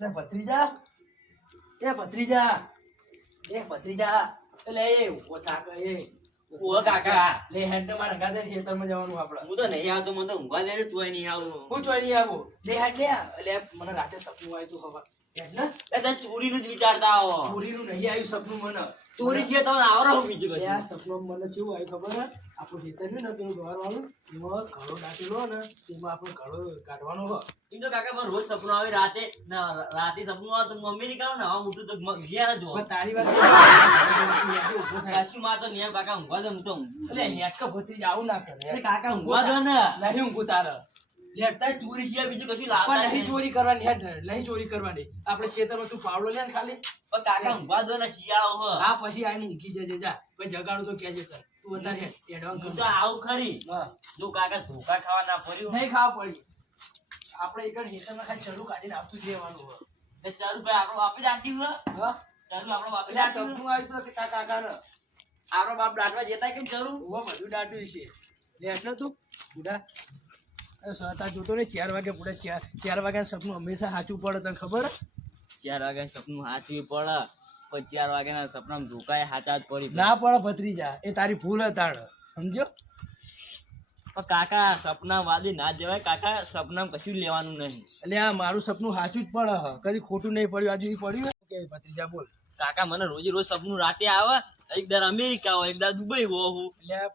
એટલે ભત્રીજા. એ ભત્રીજા. એ ભત્રીજા. એટલે એ ઊભો થાક એ. ઓ કાકા લે હેડ મારા ગાદે ખેતરમાં જવાનું આપણે હું તો નહીં આવતો મને તો ઊંઘવા દે ચોય નહીં આવું હું ચોઈ નહીં આવું. લે હેડ લે. એટલે મને રાતે સપનું આવ્યું તું ખબર. હેડ ને એ તો ચોરીનું જ વિચારતા આવો. ચોરીનું નહીં આવ્યું સપનું મને. ચોરી છે તો આવરો બીજું આ સપનું મને કેવું આવ્યું ખબર આપણું ખેતર ને પેલું ઘરવાળું એમાં ઘડો દાટેલો ને તેમાં આપણો ઘડો કાઢવાનો હોય એમ તો કાકા મને રોજ સપનું આવે રાતે રાતે સપનું આવે તો મમ્મી ની કહું ને હવે તો ગયા જ તારી વાત. કશું માં તો નહીં કાકા ઊંઘવા દે હું તો. એટલે ભત્રીજ આવું ના કરે. કાકા ઊંઘવા દો ને. નહીં ઊંઘું તારે. લેટતા ચોરી ચોરી છે છે બીજું કશું પણ નહીં નહીં. ચોરી કરવાની હેડ નહીં ચોરી કરવાની. આપણે ખેતરમાં તું પાવડો લે ને ખાલી. પણ કાકા ઊંઘવા દો ને શિયાળો હ. આ પછી આઈને ઊંઘી જજે જા. પછી જગાડું તો કહેજે તને. તું વધારે હેડ એડવાન્સ કર તો આવું ખરી. જો કાકા ધોકા ખાવા ના પડ્યું. નહીં ખાવા પડી. આપણે એક ખેતરમાં ખાલી ચડું કાઢીને આપતું રહેવાનું હોય. એ ભાઈ આપણો બાપ જ આંટી હોય. હા? આપણો બાપ જ આંટી હોય. સપનું આવ્યું તો કે તા કાકાને? આપણો બાપ દાટવા જતા કેમ જરૂર ઉવા બધું દાટ્યું છે. લે તું બુડા સતા જોતો ને ચાર વાગે બુડા ચાર ચાર સપનું હંમેશા સાચું પડે તને ખબર? ચાર વાગ્યા સપનું સાચું પડે પછી ચાર વાગ્યાના સપનામાં ધોકાએ હાચા જ પડી ના પડે ભત્રીજા એ તારી ભૂલ તાણ સમજો પણ કાકા સપના વાદી ના જવાય કાકા સપનામાં કશું લેવાનું નહીં. એટલે આ મારું સપનું સાચું જ પડે હ. કદી ખોટું નહીં પડ્યું આજુ પડ્યું? કે ભત્રીજા બોલ. કાકા મને રોજે રોજ સપનું રાતે આવે એક દર અમેરિકા હોય એક દર દુબઈ હોઉં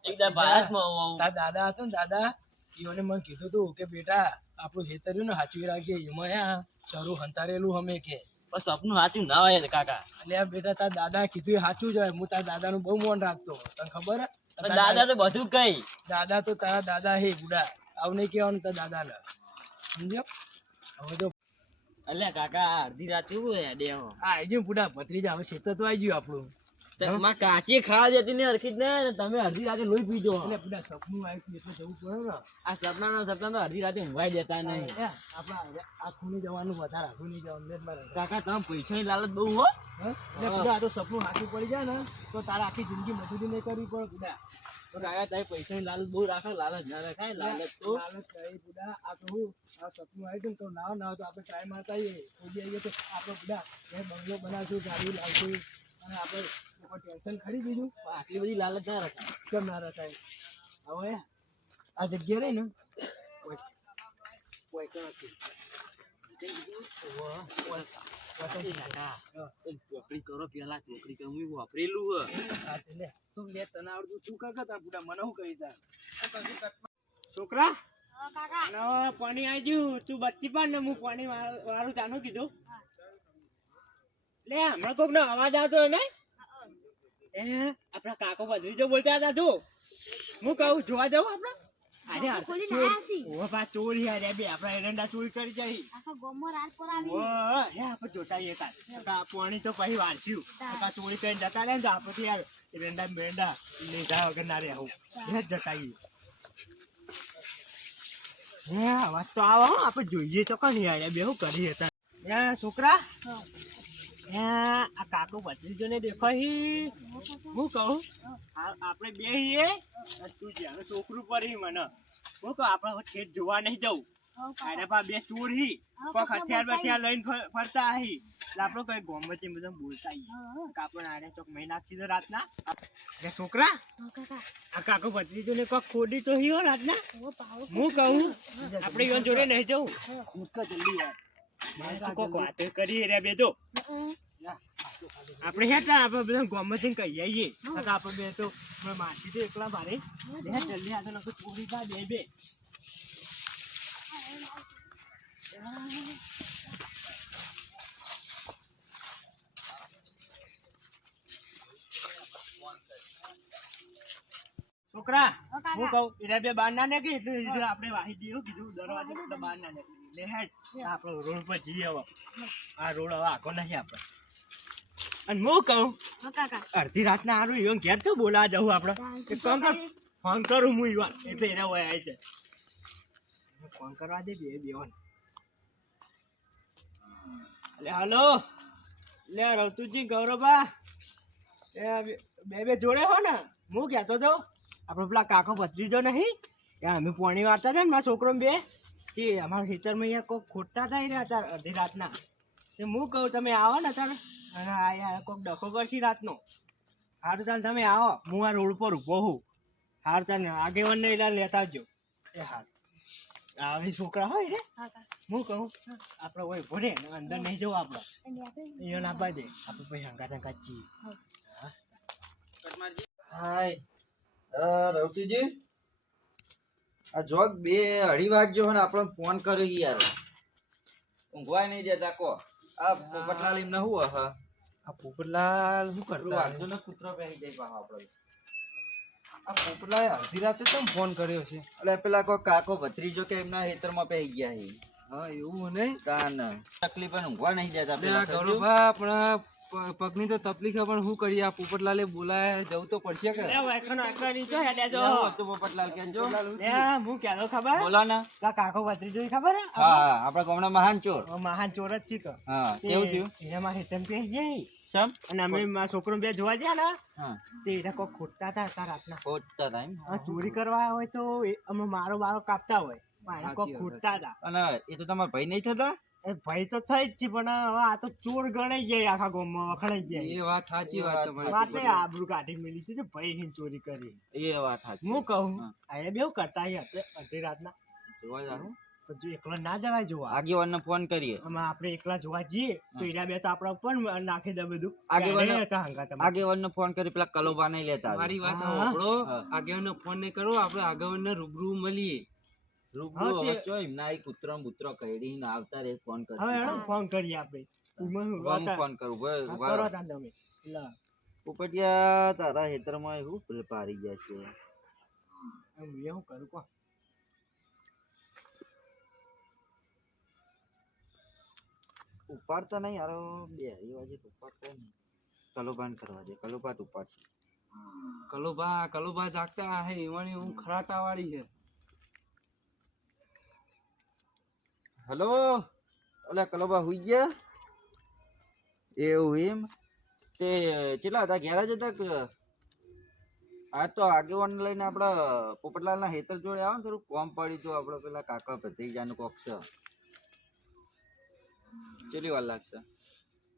એક દર ભારતમાં હોઉં. તારા દાદા હતો ને દાદા? ઈઓને મને કીધું તું કે બેટા આપણું ખેતર ને સાચવી રાખજે. એમાં ચરું હંતારેલું અમે કે. બસ સપનું સાચું ના હોય કાકા. એટલે બેટા તારા દાદા કીધું સાચું જ હોય. હું તારા દાદાનું બહુ મોન રાખતો. તને ખબર? દાદા તો બધું કઈ દાદા તો તારા દાદા હે બુડા. આવું નહીં કહેવાનું તારા દાદાને. સમજો હવે તો અલ્યા કાકા અડધી રાત્રે હા હો આ આવી ગયું બુડા. ભત્રીજા હવે ખેતર તો આવી ગયું આપણું. તમારે કાચી ખાવા જતી ને હરખી જ ને તમે અડધી રાતે લોહી પીજો એટલે પેલા સપનું આવ્યું એટલે જવું પડે ને. આ સપના સપના તો અડધી રાતે ઊંઘાઈ દેતા નહીં. આપણા આખું નહીં જવાનું વધારે આખું નહીં જવાનું. કાકા તમે પૈસાની લાલચ બહુ હો. એટલે પેલા તો સપનું હાથું પડી જાય ને તો તારે આખી જિંદગી મજૂરી નહીં કરવી પડે બુડા તો કાકા તમે પૈસાની લાલચ બહુ રાખે લાલચ ના રાખાય લાલચ તો. લાલચ નહીં બુડા આ તો હું આ સપનું આવ્યું ગયું તો ના ના તો આપણે ટ્રાય મારતા આવીએ. કોઈ આવીએ તો આપણે બુડા બંગલો બનાવશું ગાડી લાવશું. અને આપણે કોઈ ટેન્શન ખરી બીજું? આટલી બધી લાલચ ના રખાય કેમ ના રખાય? હવે આ જગ્યા રહી ને તો તો. કાકા ચોકડી કરો પેલા ચોકડી કરો હું વાપરેલું હ. હા, તે તું લે, તને આવડતું શું કર તાર બુડા મને શું કહી તાર? છોકરા? પાણી આવી ગયું. તું બચી પણ ને હું પાણી વાળું ચાનું કીધું. લે હમણાં કોક નો અવાજ આવતો ને એ આપણા કાકો બદરીજો બોલતા હતા તું હું કહું જોવા જાઉં આપણે? અરે ચોર-. ઓહો, બા ચોરી યાર બે આપણા એરંડા ચોરી કરી જાય આખા ગામમાં રાત પર આવી. ઓહો, હે આપણે જોતા પાણી તો પછી વાંચ્યું કાકા ચોરી કરીને જતા રહે ને તો આપણે યાર એરંડા બેરંડા લીધા વગર ના રહે આવું હે જતા હે અવાજ તો આવો હો, આપણે જોઈએ તો કઈ યાર બે શું કરી હતા? છોકરા? હે. આ કાકો ભત્રીજો ને દેખો હું કહું આપણે બે હીએ તું જ્યાં છોકરું પર હી મને. હું કહું આપણે હવે ખેત જોવા નહીં જવું. અરે બા બે ચોર હી. કોક હથિયાર બથિયાર લઈને ફરતા હી. આપણે કઈ ગોમ વચ્ચે બધા બોલતા હી. કાપડ આરે ચોક રાતના. એ છોકરા આ કાકો ભત્રીજો ને કોક ખોડી તો હી હો રાતના? હું કહું આપણે ઈવન જોડે નહીં જવું. કૂદકા જલ્દી યાર કોક વાતો કરી રે બે તો. આપણે હેઠા આપણે બધા ગોમતી કહી આવીએ કાકા આપણે બે તો માસી તો એકલા મારે. જલ્દી આ તો નકર ચોરી થા બે બે. છોકરા હું કહું એરા બે બાર ના નીકળી? એટલે એટલે આપણે વાહી દઈએ કીધું દરવાજે બહાર ના નીકળી. લે હેડ. આપણે રોડ પર જઈએ હવે. આ રોડ હવે આખો નહીં આપણે. અને હું કહું કાકા. અડધી રાતના આરું ઈવન ઘેર તો બોલા જવું આપણે. એક કામ કર. ફોન કરું હું ઈવન એટલે એના વય આવી છે ફોન કરવા દે બે બેવન એટલે હાલો. લે રવતુજી ગૌરવભા. એ બે બે જોડે હો ને. હું કહેતો તો આપણો પેલા કાકો ભત્રીજો નહીં? એ અમે પોણી વાર્તા હતા ને મારા છોકરો બે. તે અમારા ખેતરમાં અહીંયા કોઈક ખોટતા થાય ને અત્યારે અડધી રાતના. તે હું કહું તમે આવો ને અત્યારે. અને આ કોઈક ડખો કરશી રાતનો. સારું તાર તમે આવો. હું આ રોડ પર ઊભો હું. હાર ચાલ આગેવાન ને એટલે લેતા આવજો. એ હાર. આવી છોકરા હોય ને? હું કહું આપણે હોય ભરે ને અંદર નહીં જવું આપણે અહીંયા ના પાડે આપણે પછી હંગા હંગાત છીએ. હા. રવતીજી આ જોક બે અઢી વાગ્યો ને આપણે ફોન કર્યો યાર. ઊંઘવાય નહીં દેતા કો. આ પોપટલાલ એમને હું હા આ પોપટલાલ શું કરતો વાંધો ને કૂતરો પહેરી જાય પાછો આપણે. આ પોપટલાલ અડધી રાતે કેમ ફોન કર્યો છે? એટલે પેલા કો કાકો ભત્રીજો કે એમના ખેતરમાં પહેરી ગયા છે. હા એવું નહીં? કાન. તકલીફ ઊંઘવા નહીં દેતા પેલા આ થયું. ગૌરવભા પણ પ- પગની તો તકલીફ પણ શું કરીએ? આ પોપટલાલે બોલાય જવું તો પડશે કે? હતું પોપટલાલ? કે જો હું ક્યાંનો ખબર? બોલા ને કાકો ભત્રીજો ઈ ખબર હા હા ગામના મહાન ચોર. મહાન ચોર જ છે કે હા કેવું થયું? એના હેતમ પે જઈ સમ અને અમે મારા છોકરો બે જોવા ગયા ને તે એને કોઈ ખોટતા હતા હતા રાતના. ખોટતા હતા ચોરી કરવા હોય તો અમે મારો બારો કાપતા હોય. કોઈ ખોટતા હતા. અને એ તો તમારા ભાઈ નહીં થતા? એ ભાઈ તો થઈ જ છે પણ હવે આ તો ચોર ગણાઈ જાય આખા ગામમાં વખણાઈ જાય એ વાત સાચી વાત તમારી. વાતે આબરૂ કાઢી મેલી છે કે ભાઈ હિન ચોરી કરી. એ વાત સાચી. હું કહું. આ બેવ કરતા હી હતા અડધી રાતના. જોવા જાવ. તો જો એકલો ના જવાય જોવા. આગેવાનને ફોન કરીએ. અમે આપણે એકલા જોવા જઈએ તો એના બે તો આપણા ઉપર નાખી દે બધું. ત્યારે હતા હંગાત અમારે. આગેવાનને ફોન કરી પેલા કલોબા નહીં લેતા મારી વાત. સાંભળો. આગેવાનને ફોન નહીં કરો આપણે આગેવાનને રૂબરૂ મળીએ. રૂબરૂ હવે તે- એમના એક કૂતરો બૂતરો કઈડીને આવતા રે ફોન કરી હવે હેડો ફોન કરીએ આપણે. હું ફોન કરું ભાઈ હા, ઊભા કરો રહો. તાન તમે. લા, પોપટિયા તારા ખેતરમાં એવું પેલે પારી ગયા છે? એમ એવું કરું કો ઉપાડતા નહીં યાર બે અઢી વાગે ઉપાડતા નહીં. કલોબાન કરવા દે કલોબાટ ઉપાડશે. કલુભા કલુભા જાગતા હે એવાની હું ખરાટા વાળી છે. હલો? ઓલા કલોબા હુઈ ગયા? એવું એમ? તે કેટલા હતા? ઘેરા જ હતા આ તો આગેવાન લઈને આપણા પોપટલાલના હેતર જોડે આવે ને થોડું કોમ પડી તો આપણે પેલા કાકા ભત્રીજાનું કોક છે. કેટલી વાર લાગશે?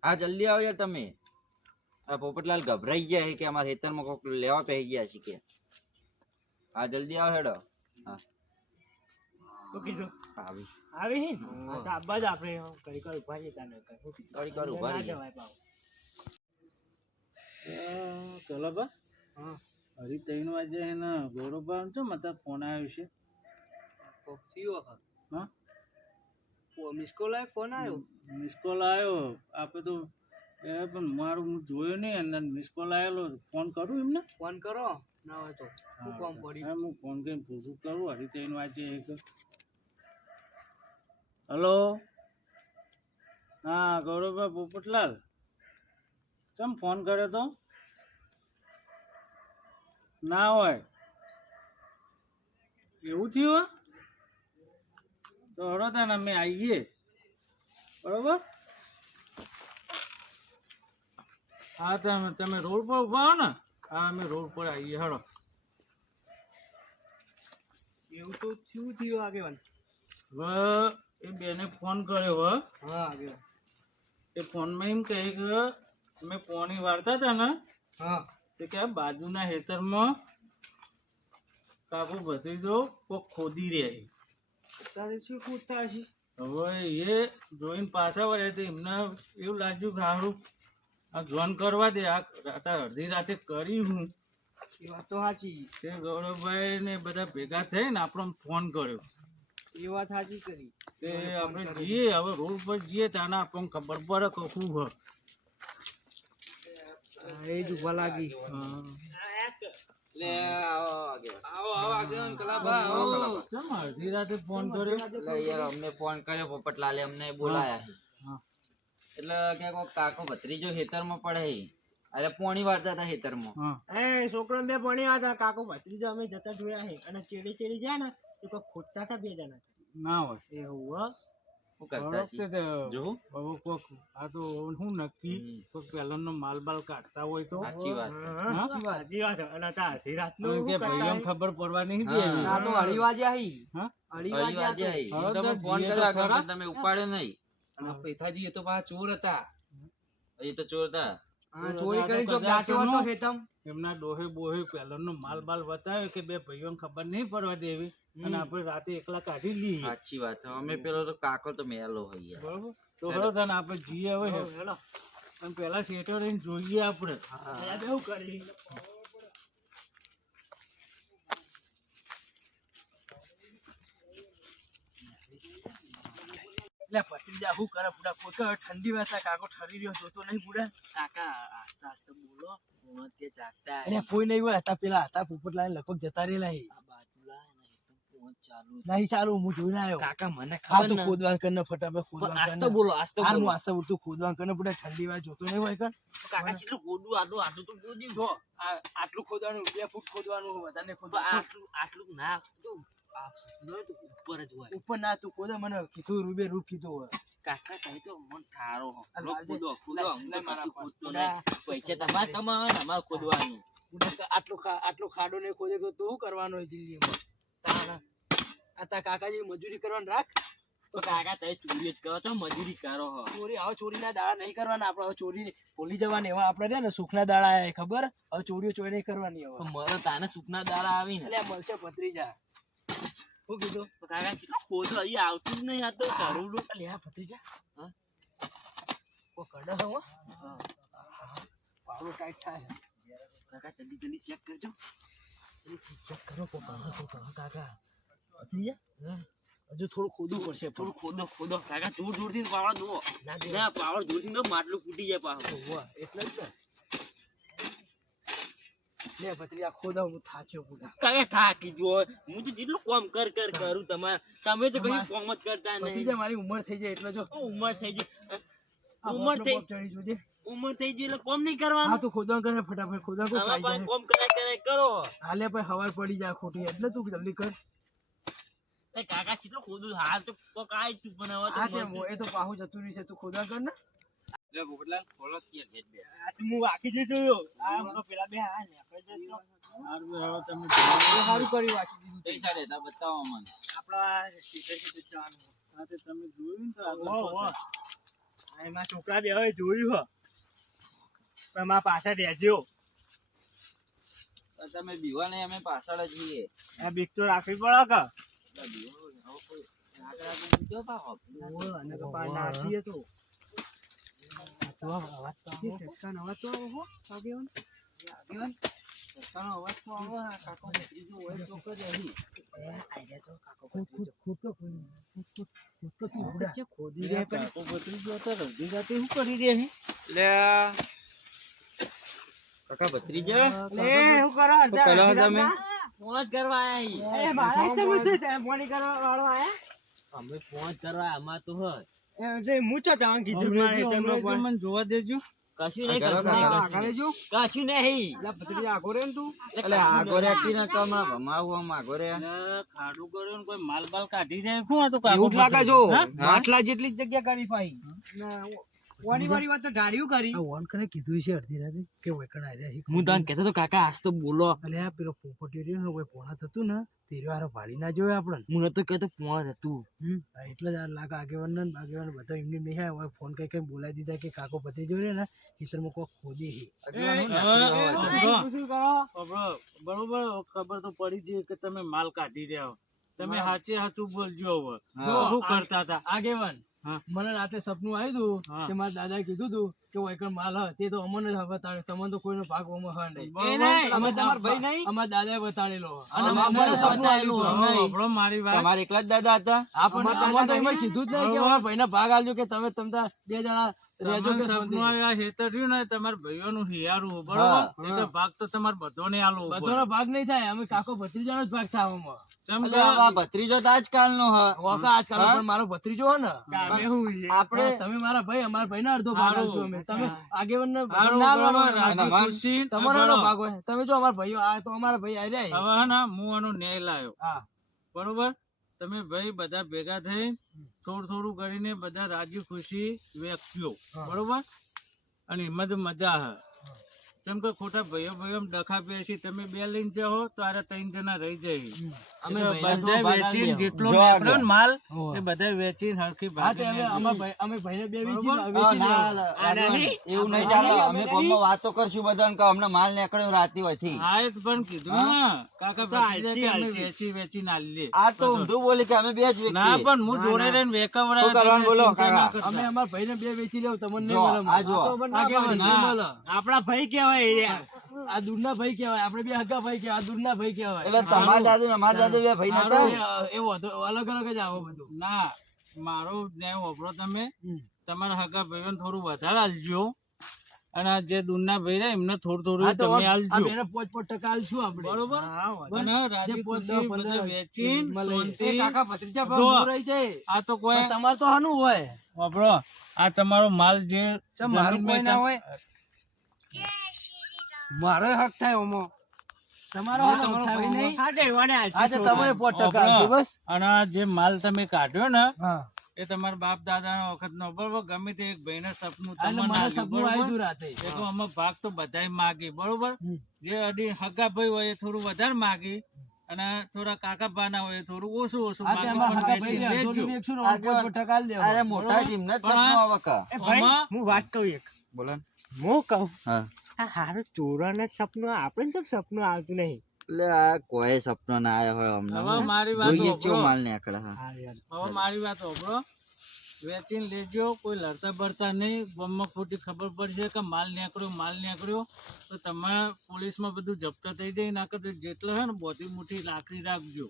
હા જલ્દી આવો યાર તમે. આ પોપટલાલ ગભરાઈ ગયા છે કે અમારા હેતરમાં કોક લેવા પહેરી ગયા છે કે? હા જલ્દી આવો હેડો. હા. તો કીધું. આવી આવી હી ને? તો આબા જ આપણે કરી કરી ઊભા. શું કીધું? થોડીક વાર ઊભા ના બા જવાય પાછું. કલાબા હા. હરી ત્રણ વાગે એને ગૌરવબા છો મતલબ ફોન આવ્યો છે થયું હા મિસકોલ આવ્યો? ફોન આવ્યો? મિસકોલ આવ્યો આપે તો એ પણ મારું હું જોયો નહીં અંદર મિસકોલ આવેલો ફોન કરું એમને ફોન કરો ના હોય તો હું કામ પડ્યું હા હું ફોન કરીને પૂછું કરું હરી ત્રણ વાગે એક હલો? હા ગૌરવભાઈ પોપટલાલ. કેમ ફોન કર્યો તો? ના હોય. એવું થયું તો હડો તાને અમે આવીએ. બરોબર? હા તમે તમે રોડ પર ઊભા હો ને? હા અમે રોડ પર આવીએ. હળો. એવું તો થયું થયું આગેવાન. એ બેને ફોન કર્યો હો. હા એ ફોનમાં એમ કહે કે અમે પોણી વાળતા હતા ને હા. તે કે બાજુના હેતરમાં કાકુ ભત્રીજો કોક ખોદી રહ્યા. તારે શું ખોદતા હશે? હવે એ જોઈને પાછા વળ્યા તો એમને એવું લાગ્યું કે હારું આ જોન કરવા દે આ રાતે અડધી રાતે કરી હું. એ વાત તો સાચી. તે ગૌરવભાઈ ને બધા ભેગા થઈને આપણો ફોન કર્યો. એ વાત સાચી કરી. તે આપણે જઈએ હવે રોડ પર જઈએ ત્યાંના આપણને ખબર પડે કે શું હોય. એ જ ઊભા લાગી. લે આવો આગેવાન. આવો આવો આગેવાન કલાભા આવો કેમ અડધી રાતે ફોન કર્યો? એટલે યાર અમને ફોન કર્યો પોપટલાલે અમને બોલાયા. એટલે કે કોક કાકો ભત્રીજો ખેતરમાં પડે અરે પોણી વાળતા હતા ખેતરમાં. એ છોકરો બે ભણી હતા. કાકો ભત્રીજો અમે જતા જોયા છે અને ચેડી ચેડી જાય ને તો કોઈ ખોટતા હતા બે જણા ના હોય. એવું હો? ખબર પડવા નહીં તમે ઉપાડ્યો નહીં. અને પેથાજી એ તો પાછા ચોર હતા. એ તો ચોર હતા. ચોરી કરી જો કદાચ દાટ્યો હતો હેતમ. એમના ડોહે બોહે પહેલાનો માલ બાલ બતાવ્યો કે બે ભાઈઓને ખબર નહીં પડવા દેવી. અને આપણે રાતે એકલા કાઢી લઈએ. સાચી વાત. અમે પેલો તો કાકો તો મેલો હોય બરોબર? તો તને આપણે જઈએ હવે. હેલો. પણ પેલા શેઠો રહીને જોઈએ આપણે. એવું કરી. એટલે ભત્રીજા શું કરે પૂરા કોઈ ઠંડી વાસા કાકો ઠરી રહ્યો જોતો નહીં પૂરા? કાકા આસ્તે આસ્તે બોલો. હું જાગતા એટલે કોઈ નહીં હોય હતા પેલા હતા પોપટલાલ લગભગ જતા રહેલા એ. આ બાજુલા ને એકદમ ફોન ચાલુ નહીં ચાલુ હું જોઈને આવ્યો. કાકા મને ખબર તો ખોદવાન કરીને ફટાફટ ખોદવાન આજ તો બોલો આસ્તે હાલ હું બોલો. આસ્તે ઉડતું ખોદવાન કરીને પૂરા ઠંડી વાર જોતો નહીં હોય કણ કાકા કેટલું ખોદવું આટલું આટલું તો ગોડ્યું જો આટલું ખોદવાનું બે ફૂટ ખોદવાનું વધારે ખોદવાનું. આટલું આટલું ના તો તો ઉપર જ હોય. ઉપર ના તું ખોદે મને કીધું રૂબે રૂપ કીધું હોય. કાકા તમે તો મન ઠારો હો. ખોદો ખોદો તો મારા ખોદતો નહીં. પૈસા તમારે અમારે ખોદવાનું. આટલું આટલું ખાડો ને ખોદે તો તું કરવાનું જિંદગીમાં? તારા આ તારા કાકાજી મજૂરી કરવાનું રાખ. તો કાકા તમે ચોરી જ કરો છો મજૂરી કરો હો. ચોરી હવે ચોરીના દાડા નહીં કરવાના આપણે હવે ચોરી ભૂલી જવાની. એવા આપણે ને સુખના દાડા આવે ખબર? હવે ચોરીઓ ચોરી નહીં કરવાની હવે. મારે તાને સુખના દાડા આવી ને એટલે મળશે ભત્રીજા. શું કીધું? કાકા કેટલો ખોદો અહીં આવતું જ નહીં આ તો કરોડો લે આ ભત્રીજા. હા? ઓ કડા હો. પાવડો ટાઈટ થાય. કાકા જલ્દી જલ્દી ચેક કરજો. ચેક કરો કો કાકા કો કાકા. હા હજુ થોડું ખોદવું પડશે થોડું ખોદો ખોદો. કાકા જોર જોરથી પાવડો દો ના પાવડો જોરથી દો માટલું ફૂટી જાય પાછું. એટલે જ ને. લે ભત્રીજા ખોદા હું થાચ્યો પૂરા. કાકા થાકી જો હું તો જેટલું કામ કર કર કરું તમારે. તમે તો કઈ કામ જ કરતા નહીં. ભત્રીજા મારી ઉંમર થઈ જાય એટલે જો. ઉંમર થઈ ગઈ. આ ઉંમર થઈ ચડી જોજે ઉંમર થઈ ગઈ એટલે કોમ નહીં હા કરવાનું તું ખોદા કરે ફટાફટ ખોદા જાય કોમ કરાય કરાય કરો. હાલે પછી હવાર પડી જાય ખોટી. એટલે તું જલ્દી કર. એ કાકા કેટલું ખોદું. હાલ તો પકાય તું પણ હવે હા તે મજૂર- એ તો પાહુ જતું રહી છે તું ખોદા કર ને? એટલે પોપટલાલ ખોલો કે ગેટ બે. આ તો હું જોયો. આ હું પેલા બે હા ને આપણે જતો. હારું હવે તમે દીધું બતાવો મને આપણા સીધે સીધે જવાનું. હા તે તમે જોયું ને તો. આ એમાં છોકરા બે હવે જોયું હો. પણ મારા પાછા રહેજો તો તમે બીવા નહીં અમે પાછળ જ છીએ આ બીક તો રાખવી પડે કે? કાકો ભત્રીજા? શું કરો? તમે? ફોન કરવા આયા એ મારા તો શું છે? કરવા વાળો આયા? અમે ફોન કરવા આમાં તો હ એ છે, હું ચો તમને કીધું મારા હિસાબનો ફોન. મને જોવા દેજો કશું નહીં કશું કશું નહીં. જો. પતરી આઘો રે ને તું? એટલે આગો રેકી ને કમા ભમાવું આમ આગો રે ખાડું કર્યો ને કોઈ માલ બાલ કાઢી જાય શું હતું કાકો લાગે જો. માટલા જેટલી જગ્યા કરી પાઈ વાડી વાડી વાત તો ઢાળ્યું કરી આ વન કીધું છે અડધી રાતે કે વૈકણ આવ્યા છે હું તને કહેતો તો કાકા આજ તો બોલો અલે આ પેલો પોપટીયો રહ્યો ને કોઈ પોણા થતું ને તેરો હારો ભાડી ના જોયો આપણને હું નતો કહેતો ફોન હતું એટલે જ આ લાગે આગેવાન ને આગેવાન બધા એમને નહીં આવ્યા હોય ફોન કઈ કઈ બોલાવી દીધા કે કાકો પતિ જો ને ખેતરમાં કોઈ ખોદી છે બરોબર બરોબર ખબર તો પડી ગઈ કે તમે માલ કાઢી રહ્યા તમે સાચે સાચું બોલજો હવે શું કરતા હતા આગેવાન. મને રાતે સપનું આવ્યું હતું કે મારા દાદાએ કીધું હતું કે વૈકણ માલ હ તે તો અમને જ બતાડે તમને તો કોઈનો ભાગ ઓમાં હ નહીં. અમે તમાર ભાઈ નહીં? અમારા દાદા બતાડેલો. અને અમારે સપનું આવ્યું હતું. મારી વાત તમારે એકલા જ દાદા હતા? આપણને તો એમ કીધું જ નહીં કે અમારા ભાઈના ભાગ આલજો કે તમે તમતા બે જણા તમારે કે સપનું આવ્યા હેતર રહ્યું ને તમારા ભાઈઓનું હિયારું બરોબર એટલે ભાગ તો તમારે બધોને આલો બધાનો ભાગ નહીં થાય. અમે કાકો ભત્રીજાનો જ ભાગ થાય ભત્રીજો તો આજકાલનો હ. આજકાલ પણ મારો ભત્રીજો હો ને. આપડે આપણે તમે મારા ભાઈ અમારા ભાઈ અડધો ભાગ છો અમે. તમે આગેવાન ના તમાર- ભાગ હોય. તમે જો અમારા ભાઈઓ આ તો અમારા ભાઈ આવી હવે હે ને હું આનો ન્યાય લાયો. બરોબર? તમે ભાઈ બધા ભેગા થઈ થોડું થોડું કરીને બધા રાજી ખુશી વ્યક્તિઓ બરોબર? અને એમાં તો મજા હ. જેમ કે ખોટા ભાઈઓ ભાઈઓ ડખા બેસી તમે બે લઈને જાઓ તો આરે ત્રણ જણા રહી જાય અમે વેચીને જેટલો નીકળ્યો ને માલ એ બધા વેચીને હરખી અમે ભાઈને બે? એવું નહીં ચાલે. અમે ગામમાં વાતો કરશું બધાને કે અમને માલ નીકળ્યો રાતી હોયથી હા એ પણ કીધું ને. કાકા તો અમે વેચી વેચીને આ તો ઊંધું બોલી કે અમે બે જ ના પણ હું જોડે રહીને શું વેકવડાવે કરવાનું બોલો, કાકા? અમે અમાર ભાઈને બે વેચી લેવું તમને નહીં મળે. આ જો. આપણા ભાઈ રહ્યા. આ દૂરના ભાઈ કહેવાય આપણે બે હગા ભાઈ કહેવાય આ દૂરના ભાઈ કહેવાય. એટલે તમારા દાદુ ને અમારા દાદુ બે ભાઈ નતા? એવો તો અલગ અલગ જ આવો બધું. ના મારો ન્યાય વાપરો તમે તમારા હગા ભાઈઓને થોડું વધારે આલજો. અને આ જે દૂરના ભાઈ રહ્યા એમને થોડું થોડું તમે આલજો. એને પોચ પોચ ટકા આલશું આપણે. બરોબર? અને રાજી પોચ બધા વેચીને. શાંતિ કાકા ભત્રીજા ભાવ રહી જાય. આ તો કોઈ તમારે તો હાનું હોય. વાપરો આ તમારો માલ જે માલ મારું કોઈ ના હોય? મારો હક થાય ઓમો. તમારો હક થાય નહીં. તે વડે થોડું. તમારે પોચ ટકા. બસ. અને આ જે માલ તમે કાઢ્યો ને એ તમારા બાપ દાદા વખત નો બરોબર ગમે તે એક ભાઈ સપનું અને તમને સપનું? આવ્યું રાતે. એ તો અમે ભાગ તો બધાય માગી બરોબર? જે અડી હગા ભાઈ હોય એ થોડું વધારે માગી અને થોડા કાકા બાના હોય થોડું ઓછું ઓછું ભાઈ ને ને અરે મોટા જીમ ને સપનું ભાઈ, હું વાત કહું એક. બોલો હું કહું? હા. આ હારું ચોરાના સપનું આપણે તો સપનું આવતું નહીં. એટલે આ કોઈ સપનો ના આવ્યો હોય અમને હવે મારી વાત જોઈએ સાંભળો. માલ ને આકડે હા હવે મારી વાત સાંભળો વેચીને લેજો કોઈ લડતા બળતા નહીં. ગમમાં ખોટી ખબર પડશે કે માલ નીકળ્યો માલ નીકળ્યો. તો તમારા પોલીસમાં બધું જપ્ત થઈ જાય ના કરતા જેટલો છે ને બોધી મોટી લાકડી રાખજો.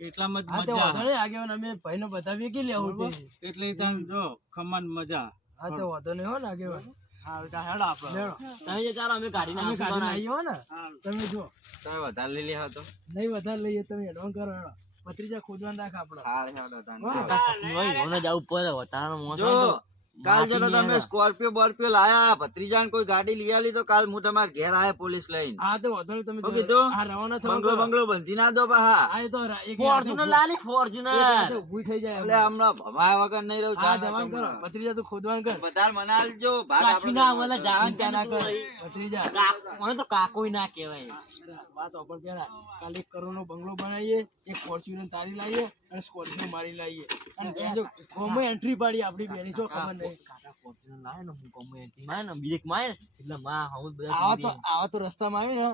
એટલામાં જ મજા આગેવાન અમે ભાઈને બધા કે લેવું એટલે તમે જો ખમણ મજા. હા તો વાંધો નહીં હો ને આગેવાન. તમે જે હો. તમે જો તમે વધારે લઈ લ્યા તો. નહીં વધારે લઈએ તમે એડવાન્સ કરો હેડો. ભત્રીજા ખોદવાનું રાખ આપણે હાર હેડો તાન. પડે વધારાનો મોસો કાલ જો તમે સ્કોર્પિયો બોર્પિયો લાયા. ભત્રીજાને કોઈ ગાડી લઈ આલી તો કાલ હું તમારે ઘેર આયા પોલીસ લઈને. હા તો વધારે તમે. કીધું? બંગલો બંગલો બંધી ના દો પાહા. હા એ તો એક ફોર્ચ્યુનર લાલી ફોર્ચ્યુનર હાથે થઈ જાય એટલે હમણાં ભમાયા વગર નહીં રહું જા જવાન કરો. ભત્રીજા તો ખોદવાન કર. વધારે મને આલજો ભાગ આપણે ના મને હતો. જાણ ના કર ભત્રીજા. મને તો કાકોય ના કહેવાય. વાત ઓપર પેલા કાલે કરોનો બંગલો બનાવીએ એક ફોર્ચ્યુનર તારી લાવીએ અને સ્કોર્પિયો મારી લાવીએ. અને જો ગમે એન્ટ્રી પાડી આપણી બેની જો ખબર નહીં. કાકા ફોર્ચ્યુનર લાવે ને હું ગમે એન્ટ્રી મારે ને બીજે એક મારે એટલે માં હું બધા આવા તો આવા તો રસ્તામાં આવી ને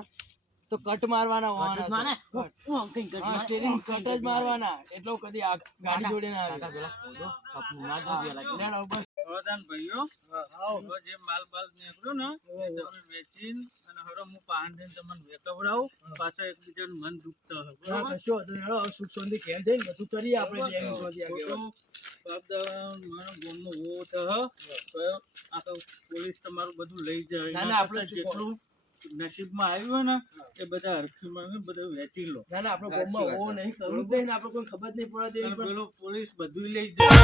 તો કટ મારવાના હોવાના હું આમ કઈ કટ સ્ટેરિંગ કટ જ મારવાના. એટલો કદી આ ગાડી જોડે ના આવે. પેલા બોલો સપનું ના જો પેલા લેડો બસ ભાઈઓ આવો જે માલ બાલ નીકળ્યો ને તમે વેચીને અને હવે હું પાન દઈને તમને વેકવડાવું પાછા એકબીજાનું મન દુખતા હોય ના, કશો વાંધો હેડો, સુખ શાંતિ ઘેર જઈને બધું કરીએ આપણે આગળ. મારા તો પોલીસ તમારું બધું લઈ જાય. ના, ના, આપણે જેટલું નસીબમાં આવ્યું ને એ બધા હરખીમાં બધું વેચી લો. ના ના આપણે ગામમાં હોવો નહીં કરવું જ ને આપણે કોઈ ખબર નહીં પડે દેવી પેલો પોલીસ બધું લઈ જાય.